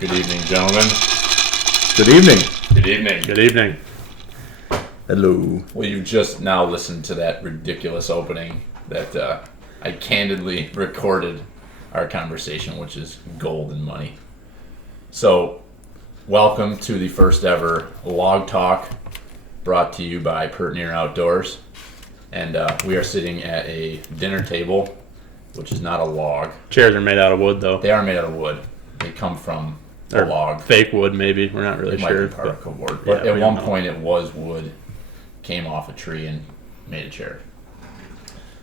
Good evening, gentlemen. Good evening. Good evening. Good evening. Hello. Well, you've just now listened to that ridiculous opening that I candidly recorded our conversation, which is gold and money. So, welcome to the first ever Log Talk, brought to you by Pertnear Outdoors. And we are sitting at a dinner table, which is not a log. Chairs are made out of wood, though. They are made out of wood. They come from a log. Fake wood, maybe. We're not really sure. It might be particle board. But at one point it was wood. Came off a tree and made a chair.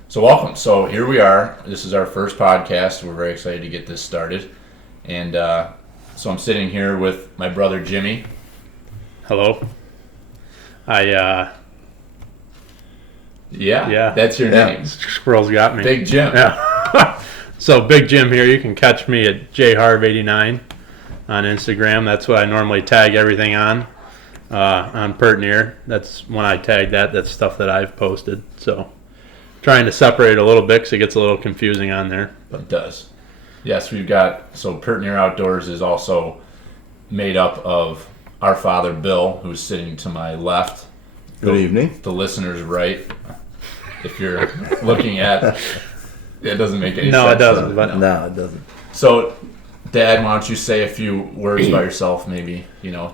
So welcome. So here we are. This is our first podcast. We're very excited to get this started. And so I'm sitting here with my brother Jimmy. Hello. Yeah, that's your name. Squirrel's got me. Big Jim. Yeah. So Big Jim here. You can catch me at jharv89 on Instagram. That's what I normally tag everything on Pertnear. That's when I tag that. That's stuff that I've posted. So trying to separate a little bit because it gets a little confusing on there. But it does. Yes, we've got, so Pertnear Outdoors is also made up of our father Bill, who's sitting to my left. Good evening. The listener's right. If you're looking at, it doesn't make any sense. No, it doesn't. No, it doesn't. So, Dad, why don't you say a few words about yourself, maybe,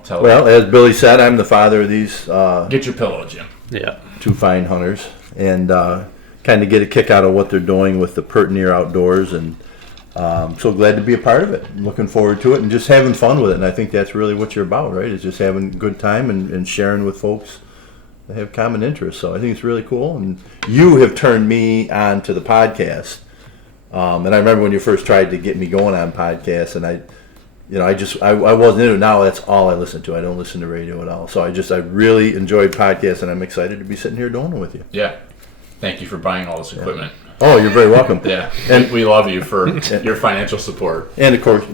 tell Well, as Billy said, I'm the father of these Get your pillow, Jim. Yeah. two fine hunters, and kind of get a kick out of what they're doing with the Pertnear Outdoors, and so glad to be a part of it. I'm looking forward to it and just having fun with it, and I think that's really what you're about, right? Is just having a good time and sharing with folks that have common interests. So I think it's really cool, and you have turned me on to the podcast. And I remember when you first tried to get me going on podcasts, and I wasn't into it. Now that's all I listen to. I don't listen to radio at all. So I really enjoyed podcasts, and I'm excited to be sitting here doing it with you. Yeah. Thank you for buying all this equipment. Oh, you're very welcome. Yeah. And we love you for your financial support. And of course,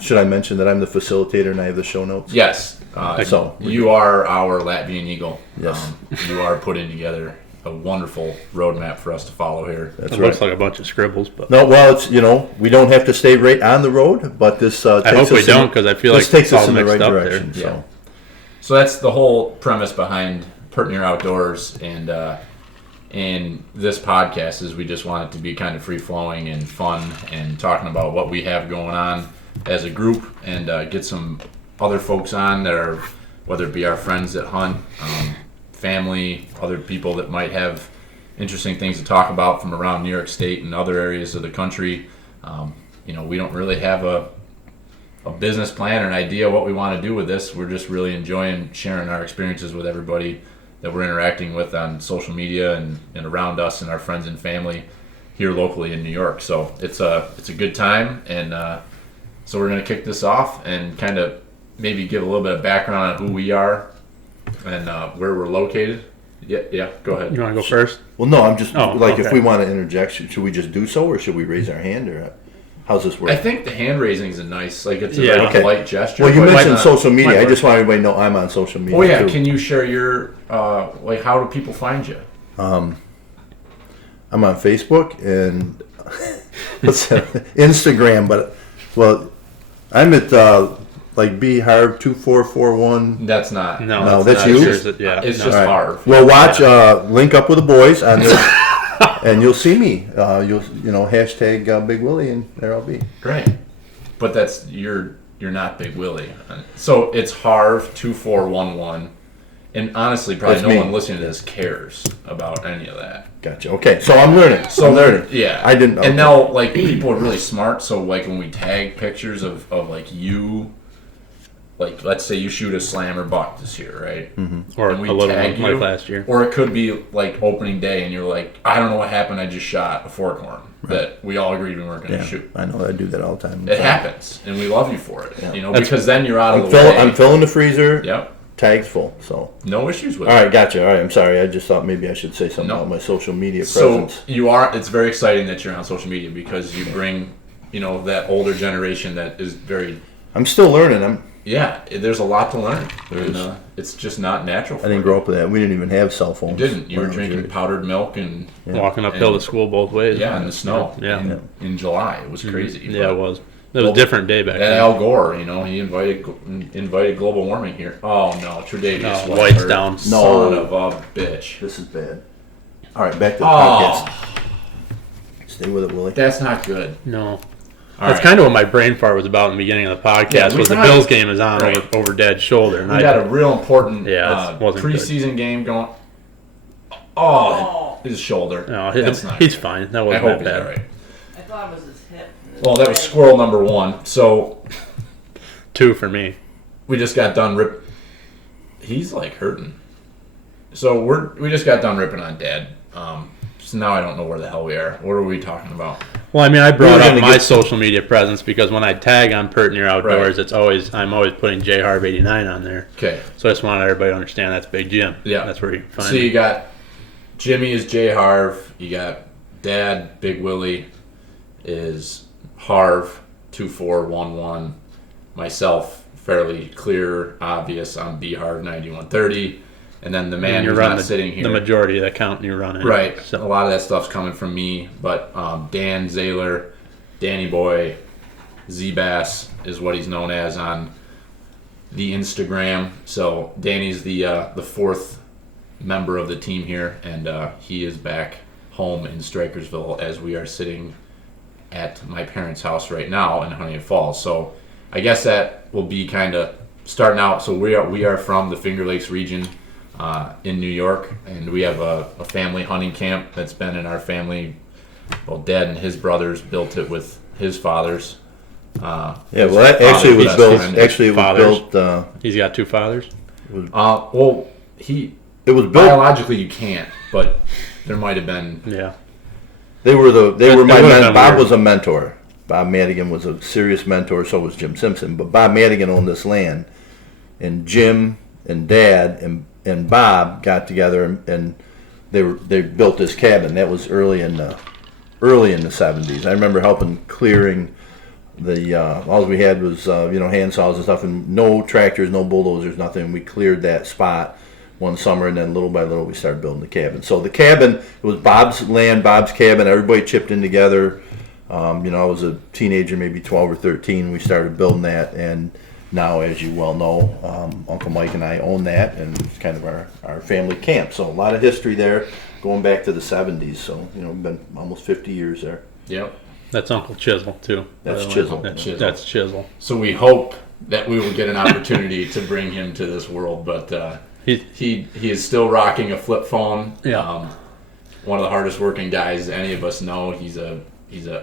should I mention that I'm the facilitator and I have the show notes? Yes. So you are our Latvian Eagle. Yes. You are putting together a wonderful roadmap for us to follow here. That's It right. looks like a bunch of scribbles, but No, well, it's we don't have to stay right on the road, but this takes I hope we us don't, because I feel like this takes it's us all in the mixed right up direction. there. So So that's the whole premise behind Pertnear Outdoors, and this podcast is we just want it to be kind of free-flowing and fun and talking about what we have going on as a group, and get some other folks on that are, whether it be our friends that hunt, family, other people that might have interesting things to talk about from around New York State and other areas of the country. We don't really have a business plan or an idea what we want to do with this. We're just really enjoying sharing our experiences with everybody that we're interacting with on social media and around us and our friends and family here locally in New York. So it's a good time, and so we're going to kick this off and kind of maybe give a little bit of background on who we are and where we're located. Yeah, go ahead. You want to go first? well, no, I'm just okay. if we want to interject, should we just do so, or should we raise our hand, or how's this work? I think the hand raising is it's a Yeah, very okay. polite gesture. Well, you but mentioned might social media. might I just work. want everybody to know I'm on social media. Oh yeah, too. can you share your how do people find you? I'm on Facebook and Instagram, but I'm at B Harv 2441. That's not. No, that's not you? yours. Yeah. It's no. just All right. Harv. Well, watch Link Up with the Boys on there, and you'll see me. You'll hashtag Big Willy, and there I'll be. Great, but that's you're not Big Willy. So it's Harv 2411, and honestly, probably That's no me. one listening to this cares about any of that. Gotcha. Okay, so I'm learning. So I'm learning. Yeah, I didn't. Okay. And now, people are really smart. So, when we tag pictures of you, let's say you shoot a slammer buck this year, right? Mm-hmm. Or And we a little tag one you, like last year. Or it could be opening day, and you're like, I don't know what happened. I just shot a forkhorn that we all agreed we weren't going to Yeah, shoot. I know I do that all the time. It happens, and we love you for it. Yeah. Because then you're out of the way. I'm filling the freezer. Yep. Tags full. So. No issues with All it. right, gotcha. All right, I'm sorry. I just thought maybe I should say something No. about my social media So presence. it's very exciting that you're on social media because you bring, that older generation that is very. I'm still learning. Yeah, there's a lot to learn. It's just not natural. I didn't grow up with that. We didn't even have cell phones. You didn't. You were when I was drinking your- powdered milk and Walking uphill to school both ways. in the snow. Yeah. In July, it was crazy. Yeah, it was. It was a different day back And then. Al Gore, he invited global warming here. Oh no, Tre'Davious No, White's down. No. Son of a bitch. This is bad. All right, back to the podcast. Stay with it, Willie. That's not good. No. All That's right. kind of what my brain fart was about in the beginning of the podcast. Yeah, was the right. Bills game is on Right. over Dad's shoulder, and We got a real important Yeah, it wasn't good. preseason game going. Oh, his shoulder. No, That's not he's good. fine. That I wasn't hope that he's bad. all right. I thought it was his hip. Well, that was squirrel number 1. So 2 for me. we just got done He's like hurting. So we just got done ripping on Dad. So now I don't know where the hell we are. What are we talking about? Well, I mean, I brought were up gonna my get- social media presence because when I tag on Pertnear Outdoors, Right. I'm always putting J Harv 89 on there. Okay. So I just wanted everybody to understand that's Big Jim. Yeah. That's where you find So you me. got Jimmy is J Harv. You got Dad, Big Willy is Harv 2411. Myself, fairly clear, obvious. I'm B Harv 9130. And then the man And you're who's running not sitting here. the majority of the count you're running. Right. A So lot of that stuff's coming from me, but Dan Zaylor, Danny Boy, Z-Bass is what he's known as on the Instagram. So Danny's the fourth member of the team here, and he is back home in Strikersville as we are sitting at my parents' house right now in Huntington Falls. So I guess that will be kind of starting out. So we are from the Finger Lakes region. In New York, and we have a family hunting camp that's been in our family. Well, Dad and his brothers built it with his fathers. Yeah, well, that actually it was Best built. friend. Actually, it was Fathers. built. he's got 2 fathers. Well, It was built. biologically you can't, but there might have been. Yeah. They were my would've been Bob weird. was a mentor. Bob Madigan was a serious mentor. So was Jim Simpson. But Bob Madigan owned this land, and Jim and Dad and Bob got together and they built this cabin. That was early in the 70s. I remember helping clearing the all we had was hand saws and stuff, and no tractors, no bulldozers, nothing. We cleared that spot one summer, and then little by little we started building the cabin. So the cabin, it was Bob's land, Bob's cabin. Everybody chipped in together. I was a teenager, maybe 12 or 13. We started building that, and now, as you well know, Uncle Mike and I own that, and it's kind of our family camp. So a lot of history there, going back to the 70s. So, been almost 50 years there. Yep. That's Uncle Chisel, too. That's by the way. Chisel. That's Chisel. So we hope that we will get an opportunity to bring him to this world, but he is still rocking a flip phone. Yeah. One of the hardest working guys any of us know. He's a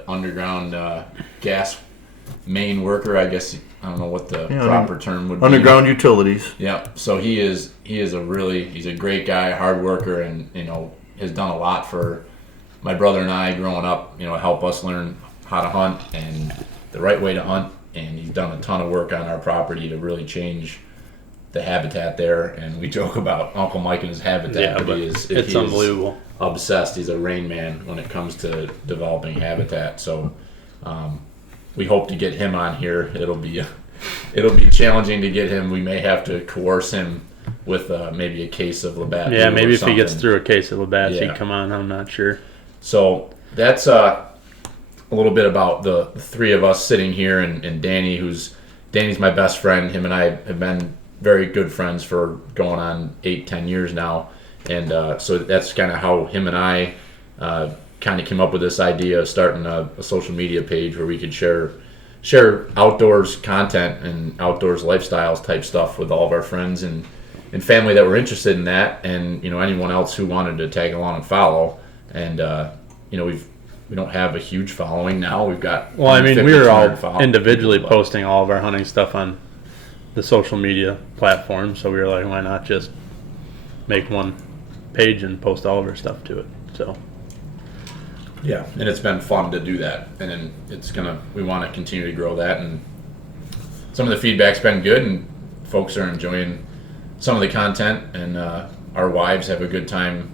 underground gas main worker, I guess. I don't know what the proper term would be. Underground utilities. Yeah. So he's a great guy, hard worker, and has done a lot for my brother and I growing up. Help us learn how to hunt and the right way to hunt. And he's done a ton of work on our property to really change the habitat there. And we joke about Uncle Mike and his habitat, Yeah, but but he is unbelievable. Obsessed. He's a Rain Man when it comes to developing habitat. So we hope to get him on here. It'll be challenging to get him. We may have to coerce him with maybe a case of Labatt. Yeah, Blue maybe or if he gets something. through a case of Labatt's, Yeah. he'd come on. I'm not sure. So that's a little bit about the three of us sitting here, and Danny, Danny's my best friend. Him and I have been very good friends for going on 8-10 years now, and so that's kind of how him and I kind of came up with this idea of starting a social media page where we could share outdoors content and outdoors lifestyles type stuff with all of our friends and family that were interested in that, and anyone else who wanted to tag along and follow. And we don't have a huge following now. We've got Well, I mean, 150, we were all 200 followers. individually posting all of our hunting stuff on the social media platform, so we were like, why not just make one page and post all of our stuff to it? So Yeah, and it's been fun to do that, and then we want to continue to grow that, and some of the feedback's been good, and folks are enjoying some of the content, and our wives have a good time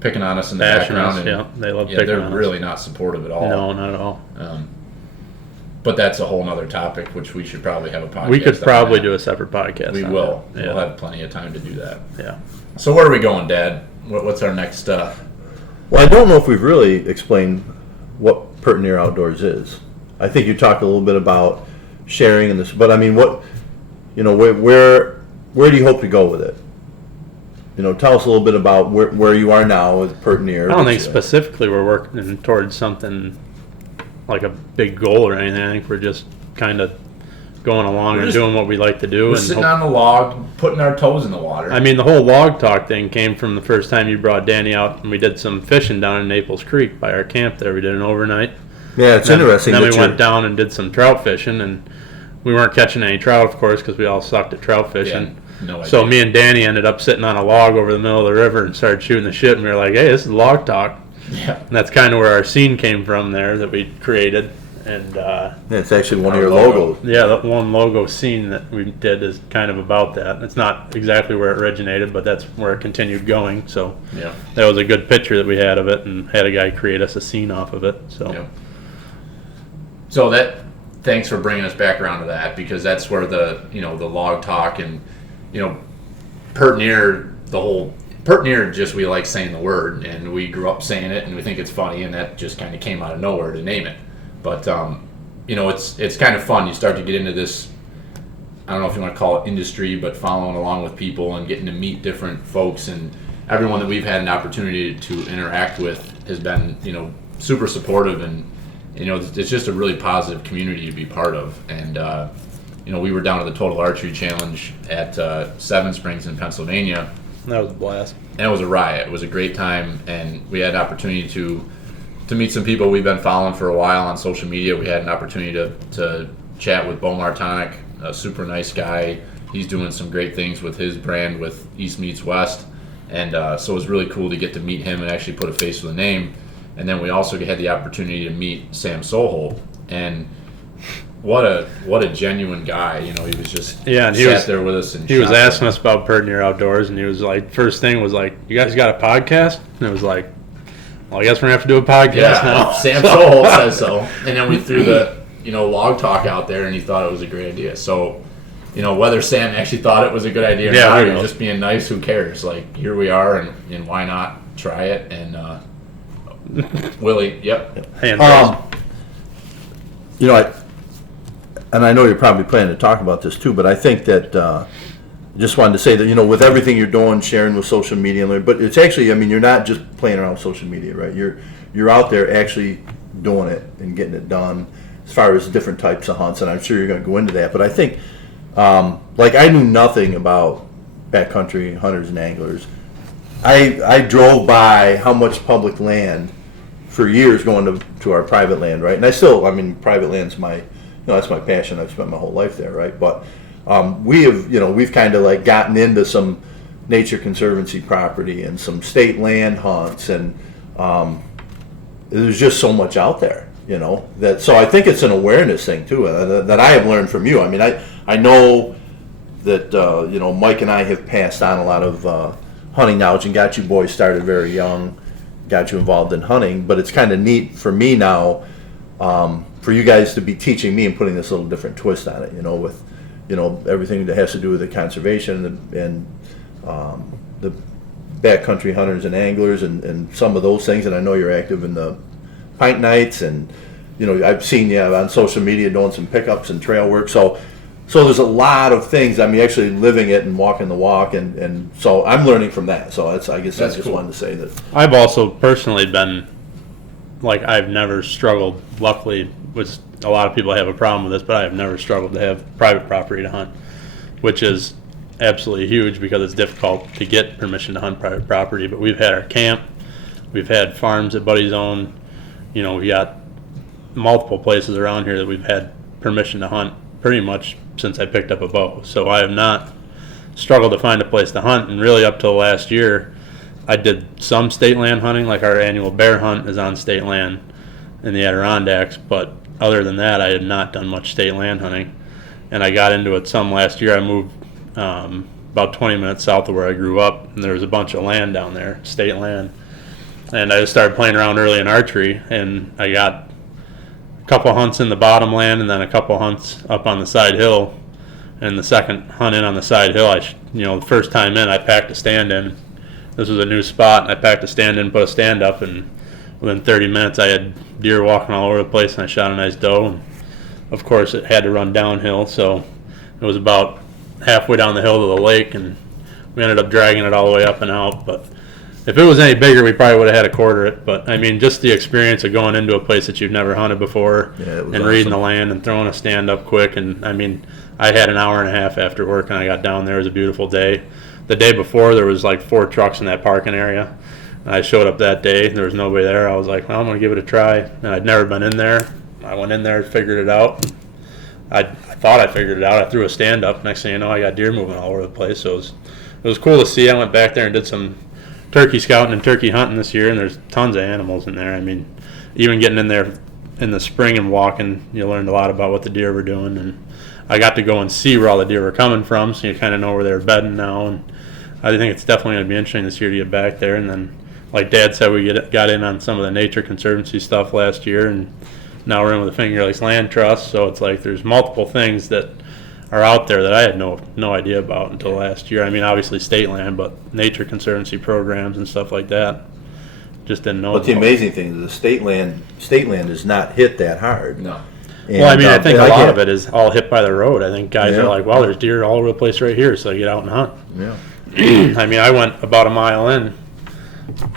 picking on us in the bashing background. us, And, yeah, they love picking they're on really not supportive at all. us. No, not at all. But that's a whole nother topic, which we should probably have a podcast. We could on probably that. do a separate podcast. We on will. that. We'll Yeah. have plenty of time to do that. Yeah. So where are we going, Dad? What's our next? Well, I don't know if we've really explained what Pertnear Outdoors is. I think you talked a little bit about sharing and this, but I mean, what, where do you hope to go with it? Tell us a little bit about where you are now with Pertnear. I don't think specifically we're working towards something like a big goal or anything. I think we're just kind of going along and doing what we like to do. We're and sitting on the log, putting our toes in the water. I mean, the whole log talk thing came from the first time you brought Danny out and we did some fishing down in Naples Creek by our camp there. We did an overnight. Yeah, it's interesting. Then we went down and did some trout fishing, and we weren't catching any trout, of course, because we all sucked at trout fishing. Yeah, no idea. So me and Danny ended up sitting on a log over the middle of the river and started shooting the shit, and we were like, hey, this is log talk. Yeah. And that's kind of where our scene came from there that we created. And yeah, it's actually one of your logos. Yeah, that one logo scene that we did is kind of about that. It's not exactly where it originated, but that's where it continued going. So yeah, that was a good picture that we had of it, and had a guy create us a scene off of it. So. Yeah. So thanks for bringing us back around to that, because that's where the log talk and Pertnear, the whole Pertnear, just we like saying the word, and we grew up saying it, and we think it's funny, and that just kind of came out of nowhere to name it. But it's kind of fun. You start to get into this, I don't know if you want to call it industry, but following along with people and getting to meet different folks, and everyone that we've had an opportunity to interact with has been super supportive, and it's just a really positive community to be part of. And we were down at the Total Archery Challenge at Seven Springs in Pennsylvania. That was a blast. And it was a riot. It was a great time, and we had an opportunity to meet some people we've been following for a while on social media. We had an opportunity to chat with Bo Martonic, a super nice guy. He's doing some great things with his brand with East Meets West, and so it was really cool to get to meet him and actually put a face with a name. And then we also had the opportunity to meet Sam Soholt, and what a genuine guy. He was just sat there with us, and he was asking us about Pertnear Outdoors, and he was like, first thing was like, you guys got a podcast? And it was like, well, I guess we're gonna have to do a podcast now. Sam Soholt says so, and then we threw the log talk out there, and he thought it was a great idea. So whether Sam actually thought it was a good idea or not, or just being nice, who cares? Like, here we are, and why not try it? And Willy, yep. And I know you're probably planning to talk about this too, but I think that just wanted to say that with everything you're doing, sharing with social media, but it's actually, you're not just playing around with social media, right? You're out there actually doing it and getting it done as far as different types of hunts, and I'm sure you're going to go into that. But I think, I knew nothing about backcountry hunters and anglers. I drove by how much public land for years going to our private land, right? And I still, private land's that's my passion. I've spent my whole life there, right? But we've kind of gotten into some nature conservancy property and some state land hunts, and there's just so much out there, that. So I think it's an awareness thing too that I have learned from you. I know that Mike and I have passed on a lot of hunting knowledge and got you boys started very young, got you involved in hunting. But it's kind of neat for me now, for you guys to be teaching me and putting this little different twist on it, with everything that has to do with the conservation and the backcountry hunters and anglers and some of those things. And I know you're active in the pint nights, and I've seen you on social media doing some pickups and trail work. So there's a lot of things. Actually living it and walking the walk, and so I'm learning from that. So I guess I just cool. wanted to say that. I've also personally been I've never struggled. Luckily, which a lot of people have a problem with this, but I have never struggled to have private property to hunt, which is absolutely huge because it's difficult to get permission to hunt private property. But we've had our camp, we've had farms that buddies own. We got multiple places around here that we've had permission to hunt pretty much since I picked up a bow. So I have not struggled to find a place to hunt, and really up till last year, I did some state land hunting, like our annual bear hunt is on state land in the Adirondacks, but other than that, I had not done much state land hunting. And I got into it some last year. I moved about 20 minutes south of where I grew up, and there was a bunch of land down there, state land. And I just started playing around early in archery, and I got a couple hunts in the bottom land and then a couple hunts up on the side hill. And the second hunt in on the side hill, the first time in, I packed a stand in. This was a new spot, and I packed a stand in, put a stand up, and within 30 minutes I had deer walking all over the place, and I shot a nice doe. And of course, it had to run downhill, so it was about halfway down the hill to the lake, and we ended up dragging it all the way up and out. But if it was any bigger, we probably would have had to quarter it. But I mean, just the experience of going into a place that you've never hunted before, and awesome. reading the land and throwing a stand up quick. And I mean, I had an hour and a half after work, and I got down there. It was a beautiful day. The day before, there was like 4 trucks in that parking area. I showed up that day. There was nobody there. I was like, well, I'm going to give it a try. And I'd never been in there. I went in there, figured it out. I thought I figured it out. I threw a stand up. Next thing you know, I got deer moving all over the place. So it was cool to see. I went back there and did some turkey scouting and turkey hunting this year, and there's tons of animals in there. I mean, even getting in there in the spring and walking, you learned a lot about what the deer were doing. And I got to go and see where all the deer were coming from, so you kind of know where they're bedding now. And I think it's definitely going to be interesting this year to get back there. And then, like Dad said, we got in on some of the Nature Conservancy stuff last year, and now we're in with the Finger Lakes Land Trust. So it's like there's multiple things that are out there that I had no idea about until last year. I mean, obviously state land, but Nature Conservancy programs and stuff like that. Just didn't know. But the amazing thing is the state land is not hit that hard. No. And, well, I mean, I think a lot of it is all hit by the road. I think guys are like, well, there's deer all over the place right here, so I get out and hunt. Yeah. I mean, I went about a mile in,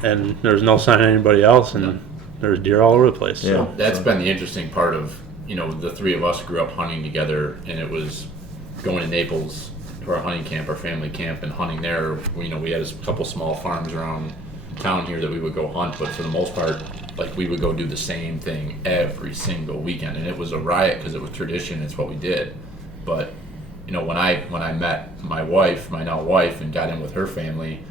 and there was no sign of anybody else, and there's deer all over the place. So. Yeah. That's been the interesting part of, the 3 of us grew up hunting together, and it was going to Naples for our hunting camp, our family camp, and hunting there. We had a couple small farms around town here that we would go hunt, but for the most part, like, we would go do the same thing every single weekend, and it was a riot because it was tradition. It's what we did. But when I met my wife, my now wife, and got in with her family,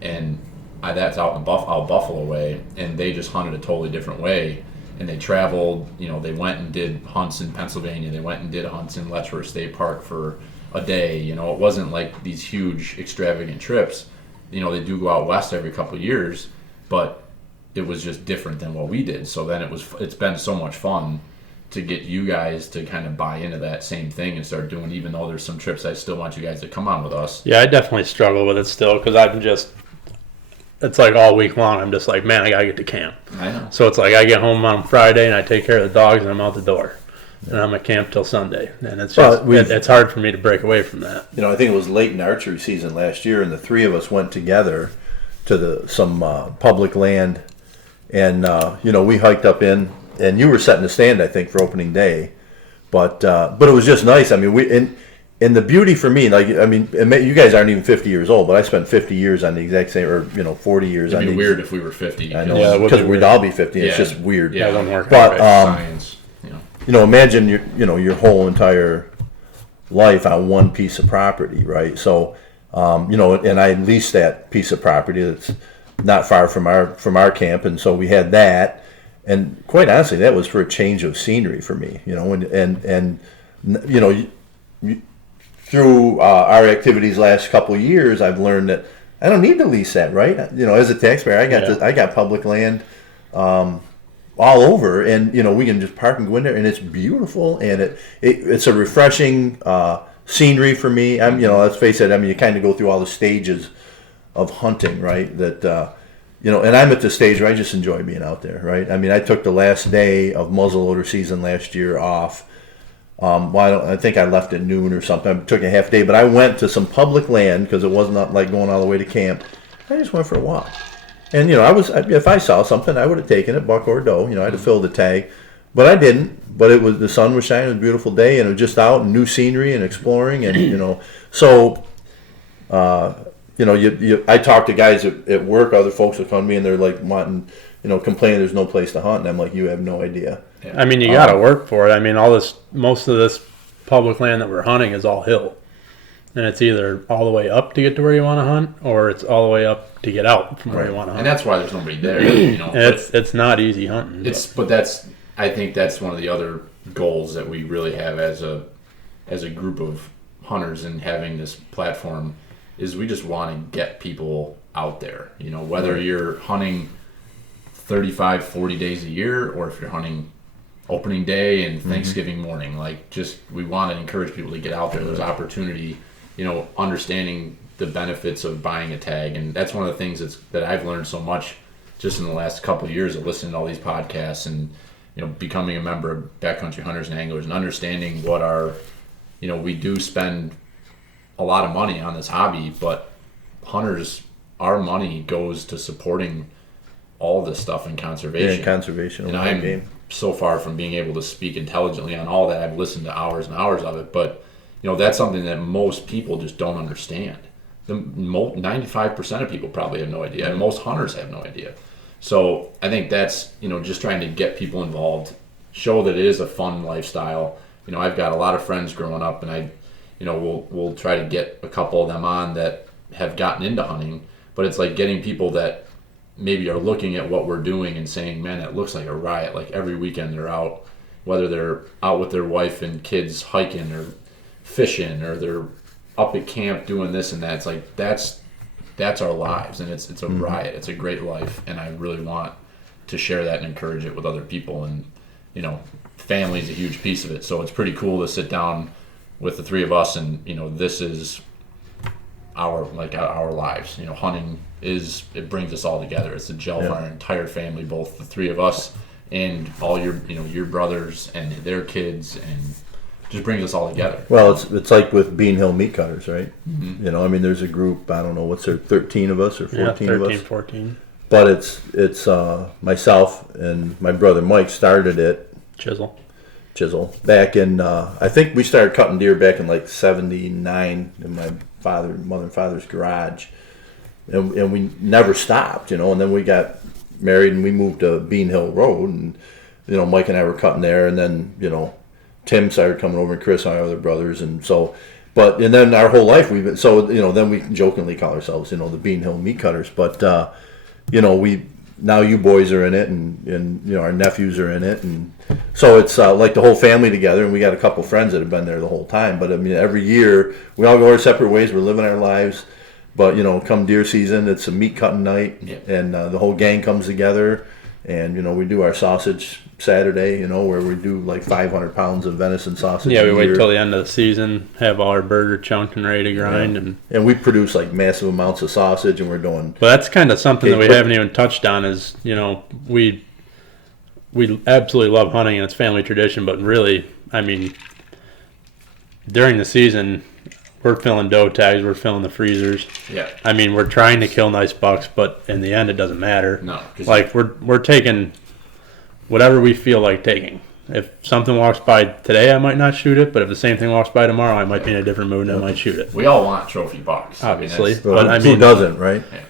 and that's out in Buffalo way, and they just hunted a totally different way. And they traveled, they went and did hunts in Pennsylvania. They went and did hunts in Letchworth State Park for a day. It wasn't like these huge extravagant trips. They do go out west every couple of years, but it was just different than what we did. So then it's been so much fun to get you guys to kind of buy into that same thing and start doing, even though there's some trips I still want you guys to come on with us. Yeah, I definitely struggle with it still, because it's like all week long, I'm just like, man, I gotta get to camp. I know. So it's like I get home on Friday and I take care of the dogs and I'm out the door. And I'm at camp till Sunday. And it's just, it's hard for me to break away from that. I think it was late in archery season last year, and the 3 of us went together to some public land, and we hiked up in, and you were setting the stand, I think, for opening day, but it was just nice. I mean, and the beauty for me, you guys aren't even 50 years old, but I spent 50 years on the exact same, or 40 years. It'd be weird if we were 50. I know, because we'd all be 50. It's just weird. Yeah, it wouldn't work. But science. imagine your whole entire life on one piece of property, right? So, and I leased that piece of property that's not far from our camp, and so we had that. And quite honestly, that was for a change of scenery for me, through our activities last couple of years, I've learned that I don't need to lease that, right? As a taxpayer, I got public land all over, and we can just park and go in there, and it's beautiful, and it's a refreshing scenery for me. Let's face it, you kind of go through all the stages of hunting, right? That and I'm at the stage where I just enjoy being out there, right? I took the last day of muzzleloader season last year off. I think I left at noon or something. I took a half day, but I went to some public land because it wasn't like going all the way to camp. I just went for a walk. And, if I saw something, I would have taken it, buck or doe. I had to fill the tag. But I didn't. But the sun was shining, it was a beautiful day, and it was just out and new scenery and exploring. And, so, I talk to guys at work, other folks that come to me, and they're like wanting, complaining there's no place to hunt. And I'm like, you have no idea. Yeah. You got to work for it. Most of this public land that we're hunting is all hill. And it's either all the way up to get to where you want to hunt, or it's all the way up to get out from where you want to hunt. And that's why there's nobody there. It's not easy hunting. I think that's one of the other goals that we really have as a group of hunters, and having this platform is we just want to get people out there. Whether you're hunting 35, 40 days a year, or if you're hunting opening day and Thanksgiving morning, we want to encourage people to get out there. There's opportunity, understanding the benefits of buying a tag. And that's one of the things that I've learned so much just in the last couple of years of listening to all these podcasts becoming a member of Backcountry Hunters and Anglers and understanding what we do spend a lot of money on this hobby, but hunters, our money goes to supporting all this stuff in conservation. Yeah, conservation. And I'm so far from being able to speak intelligently on all that. I've listened to hours and hours of it, but that's something that most people just don't understand. 95% of people probably have no idea, and most hunters have no idea. So I think that's just trying to get people involved, show that it is a fun lifestyle. I've got a lot of friends growing up, and we'll try to get a couple of them on that have gotten into hunting, but it's like getting people that maybe are looking at what we're doing and saying, man, that looks like a riot. Like every weekend they're out, whether they're out with their wife and kids hiking or fishing, or they're up at camp doing this and that. It's like that's our lives, and it's a riot. It's a great life, and I really want to share that and encourage it with other people. And family is a huge piece of it, so it's pretty cool to sit down with the three of us, and this is our lives. Hunting it brings us all together. It's a gel for our entire family, both the three of us and all your brothers and their kids, and just brings us all together. Well, it's like with Bean Hill Meat Cutters, right? Mm-hmm. There's a group, I don't know, what's there, 13 of us or 14 of us? 14. But it's myself and my brother Mike started it. Chisel. Back in, I think we started cutting deer back in like 79 in my mother and father's garage. And we never stopped, and then we got married and we moved to Bean Hill Road, and, Mike and I were cutting there, and then, Tim started coming over, and Chris, our other brothers, and so, and then our whole life we've been, so, then we jokingly call ourselves, the Bean Hill Meat Cutters, but, now you boys are in it, and our nephews are in it, and so it's like the whole family together, and we got a couple friends that have been there the whole time, but every year, we all go our separate ways, we're living our lives, but, come deer season, it's a meat cutting night, and the whole gang comes together, and, we do our sausage Saturday, where we do like 500 pounds of venison sausage. Yeah, we wait till the end of the season, have all our burger chunked and ready to grind. Yeah. And we produce like massive amounts of sausage, and we're doing... Well, that's kind of something that we haven't even touched on is, we absolutely love hunting, and it's family tradition, but really, during the season... We're filling doe tags. We're filling the freezers. Yeah. We're trying to kill nice bucks, but in the end, it doesn't matter. No. Like we're taking whatever we feel like taking. If something walks by today, I might not shoot it. But if the same thing walks by tomorrow, I might be in a different mood and I might shoot it. We all want trophy bucks, obviously. Who doesn't, right? Yeah.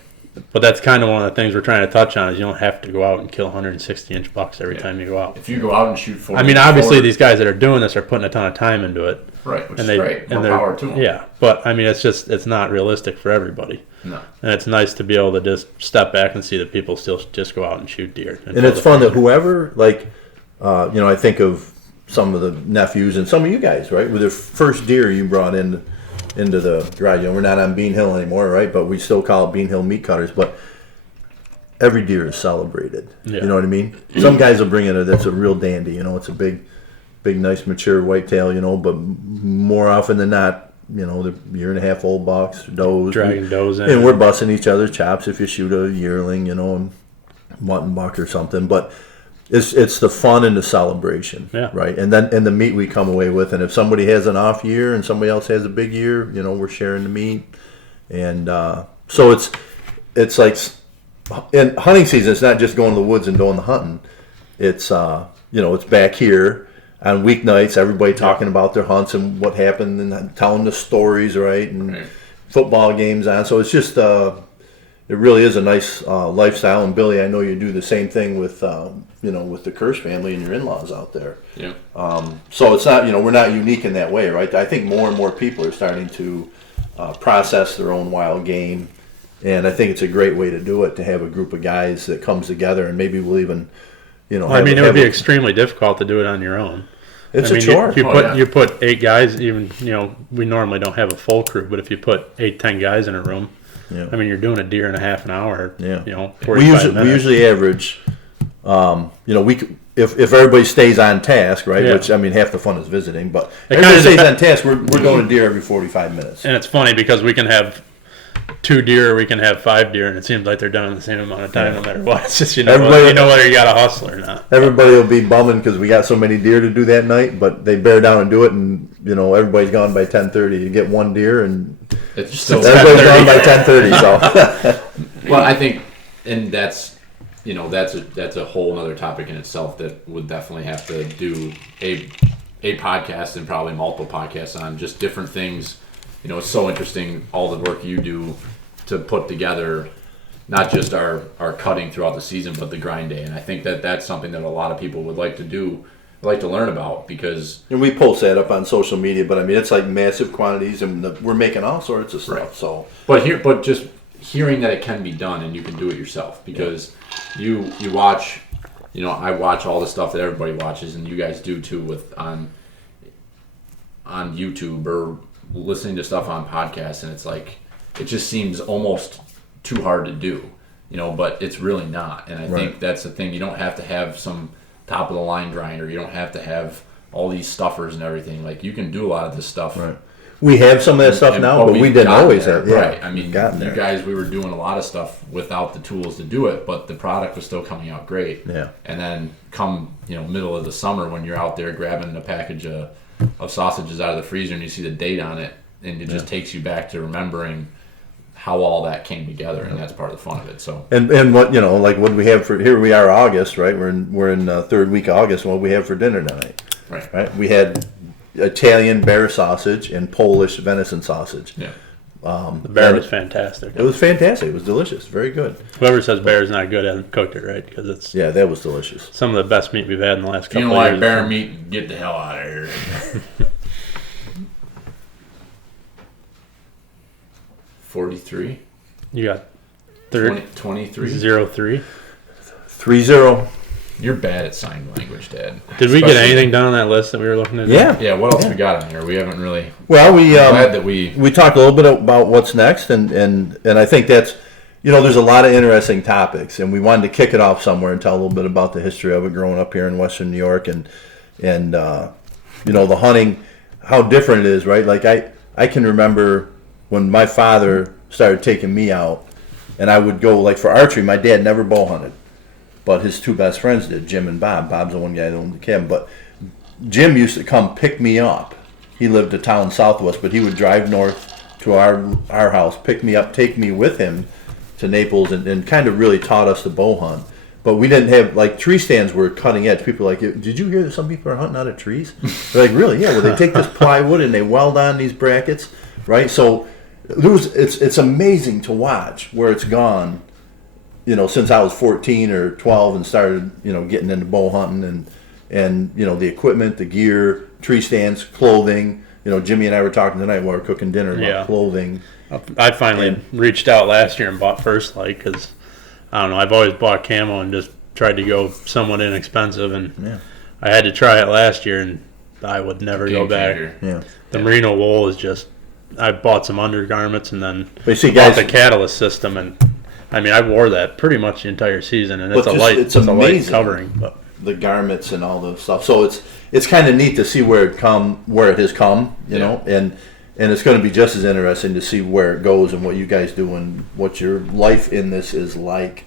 But that's kind of one of the things we're trying to touch on is you don't have to go out and kill 160-inch bucks every time you go out. If you go out and shoot 40, obviously these guys that are doing this are putting a ton of time into it. Right, which is great. More power to them. Yeah, but it's not realistic for everybody. No. And it's nice to be able to just step back and see that people still just go out and shoot deer. And it's fun that whoever, I think of some of the nephews and some of you guys, right? With the first deer you brought into the garage. We're not on Bean Hill anymore, right? But we still call it Bean Hill Meat Cutters. But every deer is celebrated. Yeah. You know what I mean? Some guys will bring in that's a real dandy. It's a big, nice, mature whitetail. But more often than not, the year-and-a-half-old bucks, does, dragging does in, and we're busting each other's chops if you shoot a yearling, a mutton buck or something. But it's the fun and the celebration, right? And the meat we come away with. And if somebody has an off year and somebody else has a big year, we're sharing the meat. And so it's like in hunting season, it's not just going to the woods and doing the hunting. It's it's back here on weeknights, everybody talking about their hunts and what happened and telling the stories, right? And football games on. So it's just it really is a nice lifestyle. And Billy, I know you do the same thing with with the Kirsch family and your in-laws out there. Yeah. So it's not we're not unique in that way, right? I think more and more people are starting to process their own wild game, and I think it's a great way to do it, to have a group of guys that comes together, and maybe we'll even it would be extremely difficult to do it on your own. It's a chore. You put 8 guys, even we normally don't have a full crew, but if you put 8-10 guys in a room, you're doing a deer in a half an hour. Yeah. 45 minutes. We usually average, if everybody stays on task, right? Yeah. Which half the fun is visiting, but if everybody stays on task, we're going to deer every 45 minutes. And it's funny because we can have 2 deer, or we can have 5 deer, and it seems like they're done in the same amount of time, no matter what. It's just Everybody- whether you got a hustle or not. Everybody will be bumming because we got so many deer to do that night, but they bear down and do it, and everybody's gone by 10:30. You get one deer, and It's still everybody's gone by 10:30. So well, I think, and that's a whole other topic in itself that would definitely have to do a podcast and probably multiple podcasts on just different things. It's so interesting all the work you do to put together not just our cutting throughout the season, but the grind day. And I think that's something that a lot of people would like to do, like to learn about, because and we post that up on social media. But I mean, it's like massive quantities, and we're making all sorts of stuff. Right. So, but just hearing that it can be done and you can do it yourself, because you watch, I watch all the stuff that everybody watches, and you guys do too with on YouTube or listening to stuff on podcasts, and it's like it just seems almost too hard to do, but it's really not. And I think that's the thing. You don't have to have some top of the line grinder. You don't have to have all these stuffers and everything. Like, you can do a lot of this stuff. right. We have some of that stuff now, but we we've didn't gotten always there, have. Yeah, right. I mean, we've gotten you there. guys, we were doing a lot of stuff without the tools to do it, but the product was still coming out great. Yeah. And then come, middle of the summer, when you're out there grabbing a package of sausages out of the freezer and you see the date on it, and it just takes you back to remembering how all that came together, and that's part of the fun of it. So And what like what we have for here, we are August, right? We're in third week of August. What we have for dinner tonight, right. We had Italian bear sausage and Polish venison sausage. Yeah. The bear was fantastic. It was fantastic. It was delicious. Very good. Whoever says bear is not good hasn't cooked it right, because it's Yeah, that was delicious. some of the best meat we've had in the last If you couple don't of like years. bear meat, get the hell out of here. 43? You got third 23? 03. 3-0. You're bad at sign language, Dad. Did we get Especially- anything done on that list that we were looking at? Yeah. Yeah, what else we got on here? We haven't really... Well, we glad that we... talked a little bit about what's next, and I think that's there's a lot of interesting topics, and we wanted to kick it off somewhere and tell a little bit about the history of it growing up here in Western New York, and the hunting, how different it is, right? Like I can remember when my father started taking me out, and I would go, like, for archery. My dad never bow hunted, but his two best friends did, Jim and Bob. Bob's the one guy that owned the cabin, but Jim used to come pick me up. He lived a town south of us, but he would drive north to our house, pick me up, take me with him to Naples, and kind of really taught us to bow hunt. But we didn't have, like, tree stands were cutting edge. People were like, did you hear that some people are hunting out of trees? They're like, really? Yeah, well, they take this plywood and they weld on these brackets, right? So it's amazing to watch where it's gone, since I was 14 or 12 and started, getting into bow hunting and the equipment, the gear, tree stands, clothing. Jimmy and I were talking tonight while we were cooking dinner about clothing. I finally reached out last year and bought First Light, because I don't know, I've always bought camo and just tried to go somewhat inexpensive, and I had to try it last year, and I would never go back. Yeah. The merino wool is just, I bought some undergarments and then But you see, bought guys, the catalyst system, and I mean, I wore that pretty much the entire season, and it's But a just- light, it's a light amazing. covering. But the garments and all the stuff. So it's kind of neat to see where it has come, and it's going to be just as interesting to see where it goes and what you guys do and what your life in this is like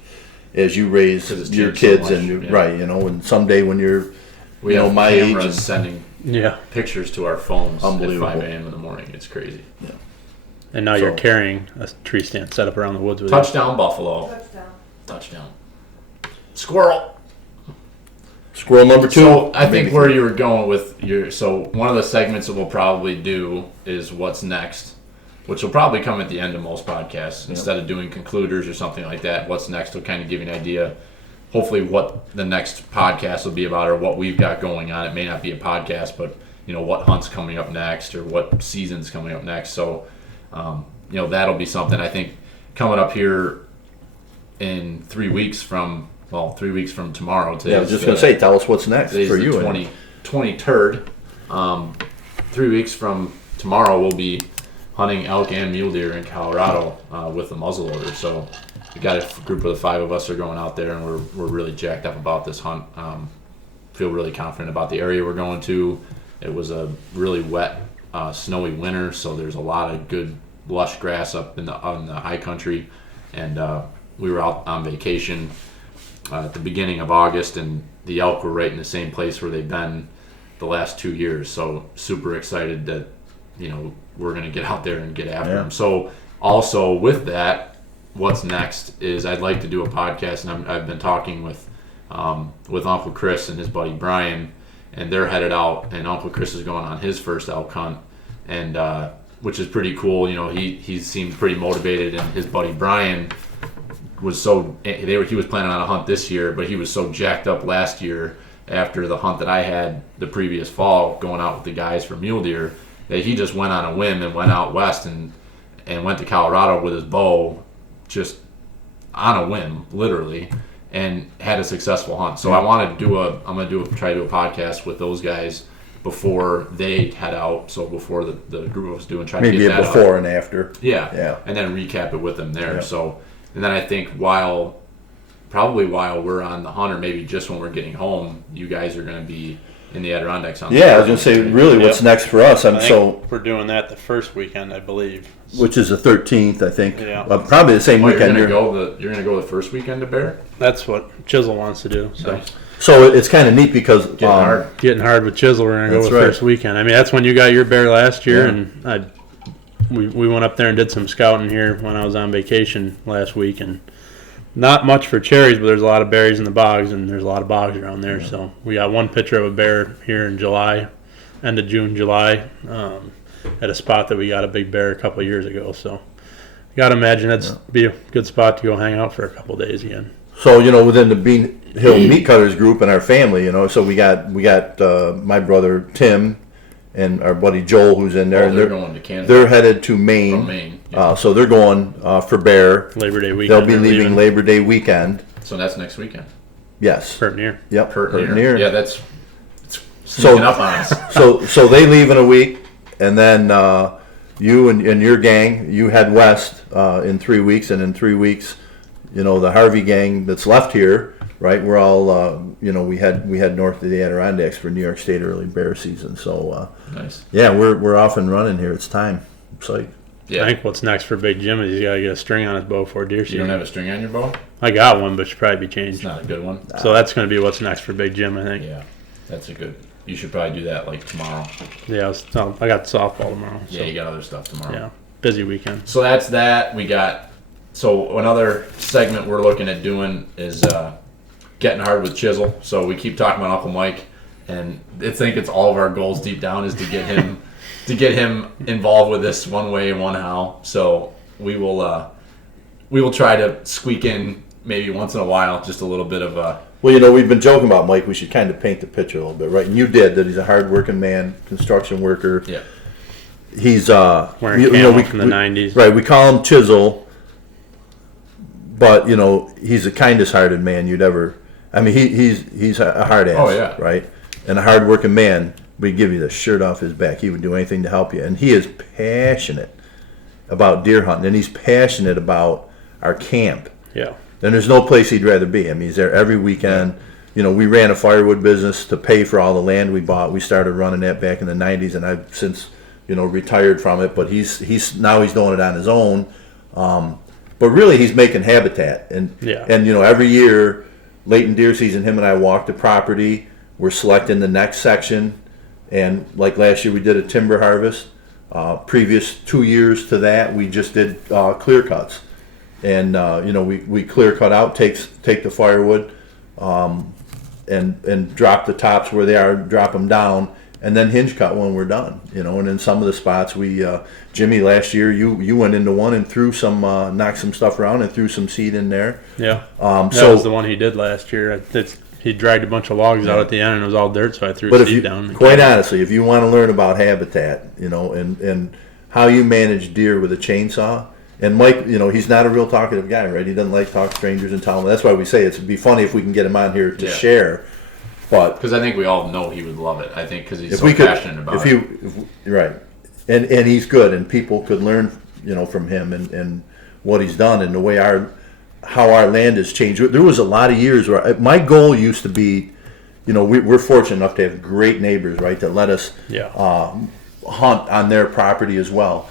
as you raise 'Cause it's your changed so kids much, and yeah. right, and someday when you're We have my age cameras and- sending yeah, pictures to our phones at Unbelievable. 5 a.m. in the morning. It's crazy. and now So- you're carrying a tree stand set up around the woods with you. Touchdown, Buffalo. Touchdown. Squirrel. squirrel number 2. So I think maybe where you were going with so one of the segments that we'll probably do is what's next, which will probably come at the end of most podcasts. Instead of doing concluders or something like that, what's next will kind of give you an idea, hopefully, what the next podcast will be about or what we've got going on. It may not be a podcast, but what hunt's coming up next or what season's coming up next. So that'll be something I think coming up here in 3 weeks from tomorrow. I was just going to say, tell us what's next Today's for the you. 23rd. 3 weeks from tomorrow, we'll be hunting elk and mule deer in Colorado with a muzzleloader. So we got a group of the 5 of us are going out there, and we're really jacked up about this hunt. Feel really confident about the area we're going to. It was a really wet, snowy winter, so there's a lot of good lush grass up on the high country, and we were out on vacation at the beginning of August, and the elk were right in the same place where they've been the last 2 years. So super excited that we're gonna get out there and get after them. So also with that, what's next is I'd like to do a podcast, and I've been talking with Uncle Chris and his buddy Brian, and they're headed out, and Uncle Chris is going on his first elk hunt, and which is pretty cool. He seemed pretty motivated, and his buddy Brian was he was planning on a hunt this year, but he was so jacked up last year after the hunt that I had the previous fall going out with the guys for mule deer, that he just went on a whim and went out west and went to Colorado with his bow, just on a whim, literally, and had a successful hunt. So I'm gonna try to do a podcast with those guys before they head out. So before the group of us do, and try maybe to get a that before out. and after. Yeah, and then recap it with them there. Yeah. So, and then I think while we're on the hunt, or maybe just when we're getting home, you guys are gonna be in the Adirondacks on. Yeah, I was gonna say, really, what's next for us? I think we're doing that the first weekend, I believe. Which is the 13th, I think. Yeah. Well, probably the same weekend. You're gonna go the first weekend to Bear. That's what Chisel wants to do. So So it's kind of neat because getting hard with Chisel. We're gonna go That's with right. first weekend. I mean, that's when you got your bear last year, Yeah. and we went up there and did some scouting here when I was on vacation last week, and not much for cherries, but there's a lot of berries in the bogs, and there's a lot of bogs around there. Yeah. So we got one picture of a bear here in July, end of June, July, at a spot that we got a big bear a couple of years ago. So you got to imagine that's be a good spot to go hang out for a couple of days again. So within the Bean Hill Meat Cutters group and our family, so we got my brother Tim and our buddy Joel, who's in there. Oh, they're going to Canada. They're headed to Maine. From Maine. Yeah. So they're going for Bear. Labor Day weekend. They'll be leaving Labor Day weekend. So that's next weekend. Yes. Pertnear. Yep. Pertnear. Yeah, it's sneaking up on us. So they leave in a week, and then you and your gang, you head west in 3 weeks, and in 3 weeks, the Harvey gang that's left here, right? We're all, we head north to the Adirondacks for New York State early bear season. So nice. Yeah, we're off and running here. It's time. It's like. Yeah. I think what's next for Big Jim is he's got to get a string on his bow for deer season. You don't have a string on your bow? I got one, but should probably be changed. It's not a good one. So that's going to be what's next for Big Jim, I think. Yeah, that's a good. You should probably do that like tomorrow. Yeah, I got softball tomorrow. So. Yeah, you got other stuff tomorrow. Yeah, busy weekend. So that's that. We got. So another segment we're looking at doing is getting hard with Chisel. So we keep talking about Uncle Mike, and I think it's all of our goals deep down is to get him involved with this one way and one how. So we will try to squeak in maybe once in a while just a little bit of a. Well, we've been joking about Mike. We should kind of paint the picture a little bit, right? And you did that. He's a hard-working man, construction worker. Yeah. He's wearing camo from the 90s. Right. We call him Chisel, but he's the kindest-hearted man you'd ever. I mean, he's a hard ass. Oh yeah. Right, and a hard-working man. We'd give you the shirt off his back. He would do anything to help you, and he is passionate about deer hunting, and he's passionate about our camp. Yeah. And there's no place he'd rather be. I mean, he's there every weekend. We ran a firewood business to pay for all the land we bought. We started running that back in the 90s, and I've since, retired from it. But he's doing it on his own. But really, he's making habitat. And every year, late in deer season, him and I walk the property. We're selecting the next section. And like last year, we did a timber harvest. Previous 2 years to that, we just did clear cuts. And we clear cut out, take the firewood, and drop the tops where they are, drop them down, and then hinge cut when we're done. And in some of the spots, we Jimmy, last year you went into one and threw some knocked some stuff around and threw some seed in there. Yeah, that was the one he did last year. He dragged a bunch of logs out at the end and it was all dirt, so I threw seed down. Quite honestly, if you want to learn about habitat, and how you manage deer with a chainsaw. And Mike, he's not a real talkative guy, right? He doesn't like talk to strangers and tell them. That's why we say it'd be funny if we can get him on here to share. But because I think we all know he would love it. I think because he's so passionate about it. Right, and he's good, and people could learn, from him and what he's done and the way how our land has changed. There was a lot of years where my goal used to be, we're fortunate enough to have great neighbors, right, that let us hunt on their property as well.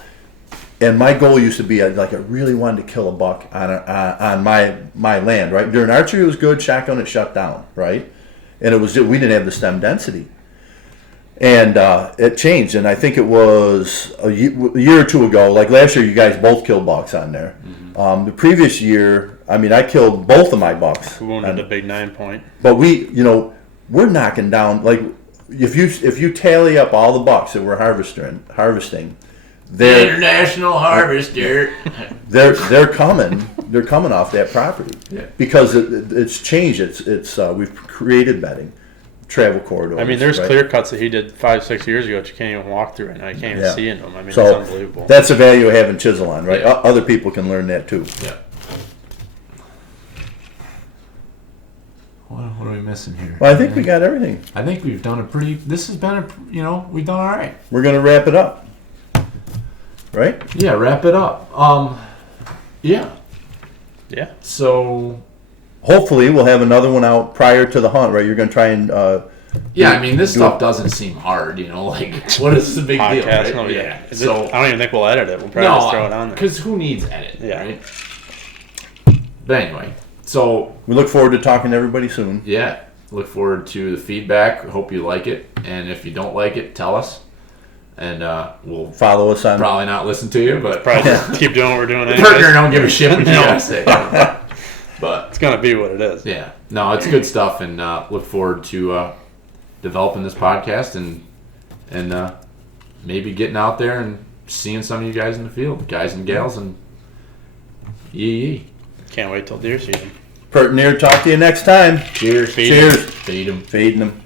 And my goal used to be like I really wanted to kill a buck on my land, right? During archery it was good, shotgun it shut down, right? And we didn't have the stem density. And it changed, and I think it was a year or two ago, like last year you guys both killed bucks on there. The previous year, I mean, I killed both of my bucks. We wounded a big 9-point. But we're knocking down, like, if you tally up all the bucks that we're harvesting, they're International Harvester. they're coming off that property because it's changed. It's we've created bedding, travel corridors. I mean, there's right? clear cuts that he did 5-6 years ago that you can't even walk through right now. You can't even see into them. I mean, So it's unbelievable. that's the value of having chisel on, right? Yeah. Other people can learn that too. Yeah. What are we missing here? Well, I think we got everything. I think we've done this has been we've done all right. We're gonna wrap it up, right? Yeah, wrap it up. Yeah. Yeah. So, Hopefully, we'll have another one out prior to the hunt, right? You're gonna try and yeah, I mean, this stuff doesn't seem hard, like, what is the big deal, Podcast. right? No, yeah. So, I don't even think we'll edit it. We'll probably just throw it on there. because who needs edit, Yeah. right? But anyway, so, we look forward to talking to everybody soon. yeah, look forward to the feedback. Hope you like it. And if you don't like it, tell us. And we'll Follow us on. probably not listen to you, but Probably just keep doing what we're doing Pertnear anyways. don't give a shit what you guys say. But, It's going to be what it is. yeah, no, it's good stuff. And look forward to developing this podcast and maybe getting out there and seeing some of you guys in the field, guys and gals, and yee. Can't wait till deer season. Pertnear, talk to you next time. Cheers. Feed 'em. Cheers. Feed 'em. Feeding them.